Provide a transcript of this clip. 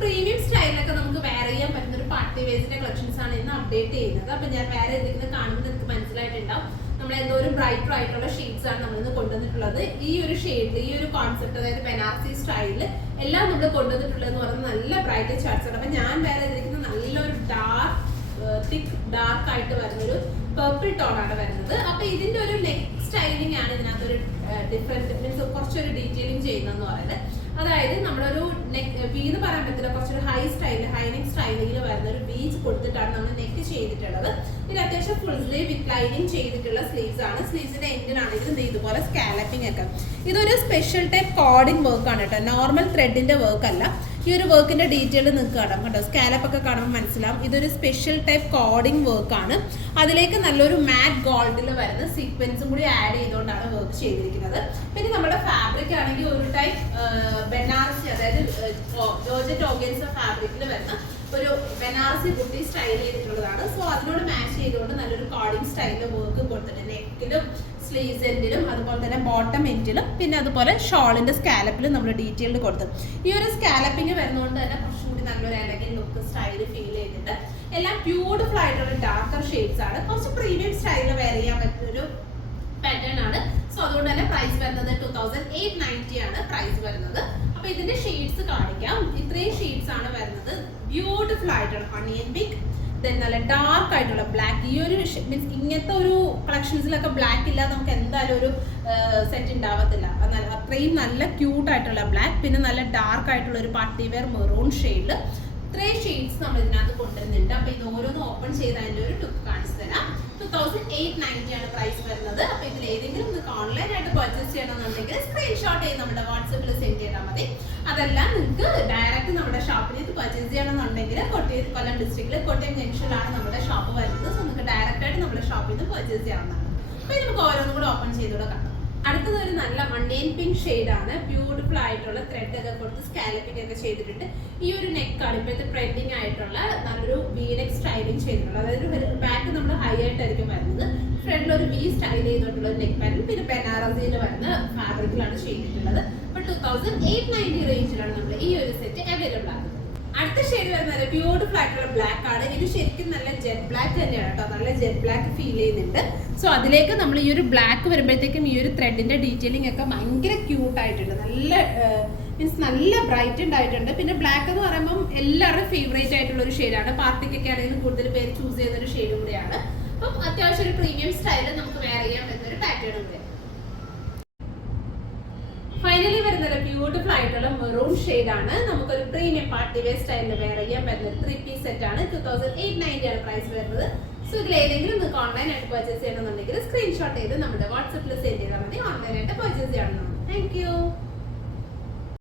Premium സ്റ്റൈലൊക്കെ നമുക്ക് wear ചെയ്യാൻ പറ്റുന്ന ഒരു പാർട്ടി വേസിന്റെ കളക്ഷൻസ് ആണ് ഇന്ന് അപ്ഡേറ്റ് ചെയ്യുന്നത്. അപ്പൊ ഞാൻ വേറെ എന്തെങ്കിലും കാണുമ്പോൾ നിങ്ങൾക്ക് മനസ്സിലായിട്ടുണ്ടാവും നമ്മൾ എന്തോ ഒരു ബ്രൈറ്റർ ആയിട്ടുള്ള ഷെയ്ഡ്സ് ആണ് നമ്മൾ ഇന്ന് കൊണ്ടുവന്നിട്ടുള്ളത്. ഈ ഒരു ഷെയ്ഡിൽ ഈ ഒരു കോൺസെപ്റ്റ്, അതായത് ബനാറസി സ്റ്റൈലിൽ എല്ലാം നമ്മൾ കൊണ്ടുവന്നിട്ടുള്ളതെന്ന് പറയുന്നത് നല്ല ബ്രൈറ്റ് ചാർട്ട്സ് ആണ്. അപ്പൊ ഞാൻ വേറെ ഇരിക്കുന്ന നല്ലൊരു തിക്ക് ഡാർക്ക് ആയിട്ട് വരുന്നൊരു പർപ്പിൾ ടോൺ ആണ് വരുന്നത്. അപ്പൊ ഇതിന്റെ ഒരു നെക്ക് സ്റ്റൈലിംഗ് ആണ് ഇതിനകത്തൊരു ഡിഫറെന്റ് മീൻസ് കുറച്ചൊരു ഡീറ്റെയിലിംഗ് ചെയ്യുന്നതെന്ന് പറയുന്നത്. അതായത് നമ്മളൊരു നെക്ക് വി എന്ന് പറയാൻ പറ്റില്ല, കുറച്ചൊരു ഹൈ നെക്ക് സ്റ്റൈലിൽ വരുന്ന ഒരു ബീച്ച് കൊടുത്തിട്ടാണ് നമ്മൾ നെക്ക് ചെയ്തിട്ടുള്ളത്. പിന്നെ അത്യാവശ്യം ഫുൾ സ്ലീവ് വിത്ത് ലൈനിങ് ചെയ്തിട്ടുള്ള സ്ലീവ്സ് ആണ്. സ്ലീവ്സിന്റെ എൻഡിലാണെങ്കിൽ ഇതുപോലെ സ്കാലപ്പിംഗ് ഒക്കെ. ഇതൊരു സ്പെഷ്യൽ ടൈപ്പ് കോഡിംഗ് വർക്ക് ആണ് കേട്ടോ, നോർമൽ ത്രെഡിന്റെ വർക്ക് അല്ല. ഈ ഒരു വർക്കിന്റെ ഡീറ്റെയിൽ നിങ്ങൾക്ക് കാണാം കേട്ടോ, സ്കാലപ്പ് ഒക്കെ കാണുമ്പോൾ മനസ്സിലാവും. ഇതൊരു സ്പെഷ്യൽ ടൈപ്പ് കോഡിംഗ് വർക്ക് ആണ്. അതിലേക്ക് നല്ലൊരു മാറ്റ് ഗോൾഡിൽ വരുന്ന സീക്വൻസും കൂടി ആഡ് ചെയ്തുകൊണ്ടാണ് വർക്ക് ചെയ്തിരിക്കുന്നത്. പിന്നെ നമ്മുടെ ഫാബ്രിക് ആണെങ്കിൽ ഒരു ടൈപ്പ് ബനാറസി, അതായത് ജോർജറ്റ് ഓർഗൻസ ഫാബ്രിക്കിൽ വരുന്ന ഒരു ബനാറസി ബുട്ടി സ്റ്റൈൽ ചെയ്തിട്ടുള്ളതാണ്. സോ അതിനോട് മാച്ച് ചെയ്തുകൊണ്ട് നല്ലൊരു കോഡിംഗ് സ്റ്റൈലിൽ വർക്ക് കൊടുത്തിട്ട് നെക്കിലും സ്ലീവ്സ് എൻഡിലും അതുപോലെ തന്നെ ബോട്ടം എൻഡിലും പിന്നെ അതുപോലെ ഷോളിന്റെ സ്കാലപ്പിലും നമ്മൾ ഡീറ്റെയിൽഡ് കൊടുത്തു. ഈ ഒരു സ്കാലപ്പിംഗ് വരുന്നതുകൊണ്ട് തന്നെ കുറച്ചും കൂടി നല്ലൊരു എലഗന്റ് ലുക്ക് സ്റ്റൈൽ ഫീൽ ചെയ്തിട്ട് എല്ലാം ബ്യൂട്ടിഫുൾ ആയിട്ടുള്ള ഡാർക്കർ ഷെയ്ഡ്സ് ആണ്. കുറച്ച് പ്രീമിയം സ്റ്റൈലിൽ വെയർ ചെയ്യാൻ പറ്റുന്നൊരു പാറ്റേൺ ആണ്. സോ അതുകൊണ്ട് തന്നെ പ്രൈസ് വരുന്നത് 2890 ആണ് പ്രൈസ് വരുന്നത്. അപ്പൊ ഇതിന്റെ ഷെയ്ഡ്സ് കാണിക്കാം. ഇത്രയും ഷെയ്ഡ്സ് ആണ് വരുന്നത്. ബ്യൂട്ടിഫുൾ ആയിട്ടുള്ള അണിയൻ പിങ്ക്, നല്ല ഡാർക്ക് ആയിട്ടുള്ള ബ്ലാക്ക്. ഈ ഒരു മീൻസ് ഇങ്ങനത്തെ ഒരു കളക്ഷൻസിലൊക്കെ ബ്ലാക്ക് ഇല്ലാതെ നമുക്ക് എന്തായാലും ഒരു സെറ്റ് ഉണ്ടാവത്തില്ല. അത്രയും നല്ല ക്യൂട്ട് ആയിട്ടുള്ള ബ്ലാക്ക്, പിന്നെ നല്ല ഡാർക്ക് ആയിട്ടുള്ള ഒരു പാർട്ടി വെയർ മെറൂൺ ഷെയ്ഡ്. ഇത്രയും ഷെയ്ഡ്സ് നമ്മൾ ഇതിനകത്ത് കൊണ്ടുവരുന്നുണ്ട്. അപ്പൊ ഇത് ഓരോന്ന് ഓപ്പൺ ചെയ്ത് അതിന്റെ ഒരു ലുക്ക് കാണിച്ചു തരാം. 2890 ആണ് പ്രൈസ് വരുന്നത്. അപ്പൊ ഇതിൽ ഏതെങ്കിലും നിങ്ങൾക്ക് ഓൺലൈൻ ആയിട്ട് പർച്ചേസ് ചെയ്യണമെന്നുണ്ടെങ്കിൽ സ്ക്രീൻഷോട്ട് ചെയ്ത് നമ്മുടെ വാട്സാപ്പിൽ സെൻഡ് ചെയ്താൽ മതി. അതല്ല നിങ്ങൾക്ക് ഡയറക്റ്റ് നമ്മുടെ ഷോപ്പിൽ ഇത് പർച്ചേസ് ചെയ്യണമെന്നുണ്ടെങ്കിൽ കൊല്ലം ഡിസ്ട്രിക്റ്റിൽ കോട്ടയം ജംഗ്ഷനിലാണ് നമ്മുടെ ഷോപ്പ് വരുന്നത്. സോ നിങ്ങൾക്ക് ഡയറക്റ്റ് ആയിട്ട് നമ്മുടെ ഷോപ്പിൽ നിന്ന് പർച്ചേസ് ചെയ്യാവുന്നതാണ്. അപ്പൊ നമുക്ക് ഓരോന്നും കൂടെ ഓപ്പൺ ചെയ്തുകൂടെ കാണാം. അടുത്തത് ഒരു നല്ല അണിയൻ പിങ്ക് ഷെയ്ഡ് ആണ്. ബ്യൂട്ടിഫുൾ ആയിട്ടുള്ള ത്രെഡ് ഒക്കെ കൊടുത്ത് സ്കാലപ്പിംഗ് ഒക്കെ ചെയ്തിട്ടുണ്ട്. ഈ ഒരു നെക്കാണ് ഇപ്പോഴത്തെ ട്രെൻഡിങ് ആയിട്ടുള്ള നല്ലൊരു വി നെക്ക് സ്റ്റൈലിംഗ് ചെയ്തിട്ടുള്ളത്. അതായത് ബാക്ക് നമ്മൾ ഹൈ ആയിട്ടായിരിക്കും വരുന്നത്. ഫ്രണ്ടിൽ ഒരു വി സ്റ്റൈൽ ചെയ്തിട്ടുള്ള ഒരു നെക്ക് പാറ്റേൺ, പിന്നെ ബനാറസിയിൽ വരുന്ന ഫാബ്രിക്കിലാണ് ചെയ്തിട്ടുള്ളത്. അപ്പൊ 2890 റേഞ്ചിലാണ് നമ്മൾ ഈ ഒരു സെറ്റ് അവൈലബിൾ ആണ്. അടുത്ത ഷെയ്ഡ് വരുന്നത് ബ്യൂട്ടിഫുൾ ആയിട്ടുള്ള ബ്ലാക്ക് ആണ്. ഇത് ശരിക്കും നല്ല ജെറ്റ് ബ്ലാക്ക് തന്നെയാണ് കേട്ടോ, നല്ല ജെറ്റ് ബ്ലാക്ക് ഫീൽ ചെയ്യുന്നുണ്ട്. സോ അതിലേക്ക് നമ്മൾ ഈ ഒരു ബ്ലാക്ക് വരുമ്പോഴത്തേക്കും ഈ ഒരു ത്രെഡിന്റെ ഡീറ്റെയിലിംഗ് ഒക്കെ ഭയങ്കര ക്യൂട്ട് ആയിട്ടുണ്ട്. നല്ല മീൻസ് നല്ല ബ്രൈറ്റൻഡ് ആയിട്ടുണ്ട്. പിന്നെ ബ്ലാക്ക് എന്ന് പറയുമ്പോൾ എല്ലാവരുടെയും ഫേവറേറ്റ് ആയിട്ടുള്ള ഒരു ഷെയ്ഡാണ്. പാർട്ടിക്കൊക്കെ ആണെങ്കിലും കൂടുതൽ പേര് ചൂസ് ചെയ്യുന്ന ഒരു ഷെയ്ഡും കൂടെയാണ്. അപ്പം അത്യാവശ്യം ഒരു പ്രീമിയം സ്റ്റൈലിൽ നമുക്ക് വെയർ ചെയ്യാൻ പറ്റുന്ന ഒരു പാറ്റേണും കൂടെ. ഫൈനലി വരുന്നത് ബ്യൂട്ടിഫുൾ ആയിട്ടുള്ള മെറൂൺ ഷെയ്ഡ് ആണ്. നമുക്കൊരു പ്രീമിയം പാർട്ടി വെയർ സ്റ്റൈലിൽ വെയർ ചെയ്യാൻ പറ്റുന്ന ഒരു 3-piece സെറ്റ് ആണ്. 2890 ആണ് പ്രൈസ് വരുന്നത്. സോ ഇതിൽ ഏതെങ്കിലും നിങ്ങൾക്ക് ഓൺലൈൻ ആയിട്ട് പർച്ചേസ് ചെയ്യണമെന്നുണ്ടെങ്കിൽ സ്ക്രീൻഷോട്ട് ചെയ്ത് നമ്മുടെ വാട്സാപ്പിൽ സെൻഡ് ചെയ്താൽ മതി. ഓൺലൈൻ ആയിട്ട് പർച്ചേസ് ചെയ്യണമെന്നാണ്. Thank you.